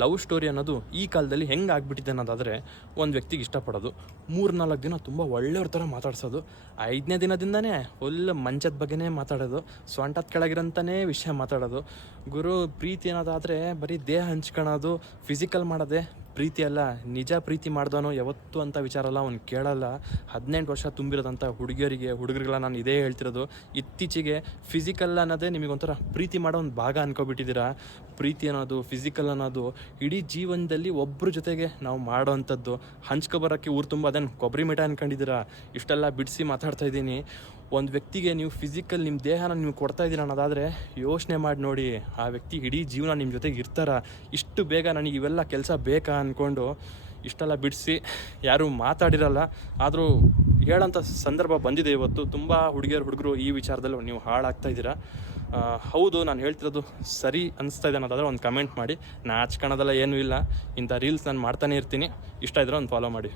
Love story ಅನ್ನೋದು ಈ ಕಾಲದಲ್ಲಿ ಹೆಂಗೆ ಆಗ್ಬಿಟ್ಟಿದೆ ಅನ್ನೋದಾದರೆ, ಒಂದು ವ್ಯಕ್ತಿಗೆ ಇಷ್ಟಪಡೋದು, 3-4 ದಿನ ತುಂಬ ಒಳ್ಳೆಯವ್ರ ಥರ ಮಾತಾಡ್ಸೋದು, 5ನೇ ದಿನದಿಂದನೇ ಫುಲ್ ಮಂಚದ ಬಗ್ಗೆನೇ ಮಾತಾಡೋದು, ಸೊಂಟದ ಕೆಳಗಿರೋಂಥನೇ ವಿಷಯ ಮಾತಾಡೋದು. ಗುರು, ಪ್ರೀತಿ ಅನ್ನೋದಾದರೆ ಬರೀ ದೇಹ ಹಂಚ್ಕೊಳ್ಳೋದು, ಫಿಸಿಕಲ್ ಮಾಡೋದೇ ಪ್ರೀತಿ ಅಲ್ಲ. ನಿಜ ಪ್ರೀತಿ ಮಾಡ್ದವನು ಯಾವತ್ತೂ ಅಂಥ ವಿಚಾರ ಅಲ್ಲ ಅವ್ನು ಕೇಳಲ್ಲ. 18 ವರ್ಷ ತುಂಬಿರೋದಂಥ ಹುಡುಗರಿಗೆಲ್ಲ ನಾನು ಇದೇ ಹೇಳ್ತಿರೋದು. ಇತ್ತೀಚೆಗೆ ಫಿಸಿಕಲ್ ಅನ್ನೋದೇ ನಿಮಗೊಂಥರ ಪ್ರೀತಿ ಮಾಡೋ ಒಂದು ಭಾಗ ಅನ್ಕೊಬಿಟ್ಟಿದ್ದೀರಾ. ಪ್ರೀತಿ ಅನ್ನೋದು, ಫಿಸಿಕಲ್ ಅನ್ನೋದು ಇಡೀ ಜೀವನದಲ್ಲಿ ಒಬ್ಬರ ಜೊತೆಗೆ ನಾವು ಮಾಡೋ ಅಂಥದ್ದು. ಹಂಚ್ಕೊಬರೋಕ್ಕೆ ಊರು ತುಂಬ ಅದೇನು ಕೊಬ್ಬರಿ ಮಿಠಾಯಿ ಅನ್ಕೊಂಡಿದ್ದೀರಾ? ಇಷ್ಟೆಲ್ಲ ಬಿಡಿಸಿ ಮಾತಾಡ್ತಾ ಇದ್ದೀನಿ. ಒಂದು ವ್ಯಕ್ತಿಗೆ ನೀವು ಫಿಸಿಕಲ್ ನಿಮ್ಮ ದೇಹನ ನೀವು ಕೊಡ್ತಾ ಇದ್ದೀರ ಅನ್ನೋದಾದರೆ ಯೋಚನೆ ಮಾಡಿ ನೋಡಿ, ಆ ವ್ಯಕ್ತಿ ಇಡೀ ಜೀವನ ನಿಮ್ಮ ಜೊತೆಗೆ ಇರ್ತಾರ? ಇಷ್ಟು ಬೇಗ ನನಗೆ ಇವೆಲ್ಲ ಕೆಲಸ ಬೇಕಾ ಅಂದ್ಕೊಂಡು ಇಷ್ಟೆಲ್ಲ ಬಿಡಿಸಿ ಯಾರೂ ಮಾತಾಡಿರಲ್ಲ. ಆದರೂ ಹೇಳೋಂಥ ಸಂದರ್ಭ ಬಂದಿದೆ ಇವತ್ತು. ತುಂಬ ಹುಡುಗರು ಈ ವಿಚಾರದಲ್ಲಿ ನೀವು ಹಾಳಾಗ್ತಾ ಇದ್ದೀರಾ. ಹೌದು, ನಾನು ಹೇಳ್ತಿರೋದು ಸರಿ ಅನಿಸ್ತಾ ಇದೆ ಅನ್ನೋದಾದರೆ ಒಂದು ಕಮೆಂಟ್ ಮಾಡಿ. ನಾಚ್ಕೊಳ್ಳೋದೆಲ್ಲ ಏನೂ ಇಲ್ಲ. ಇಂಥ ರೀಲ್ಸ್ ನಾನು ಮಾಡ್ತಾನೆ ಇರ್ತೀನಿ. ಇಷ್ಟ ಇದ್ದರೆ ಒಂದು ಫಾಲೋ ಮಾಡಿ.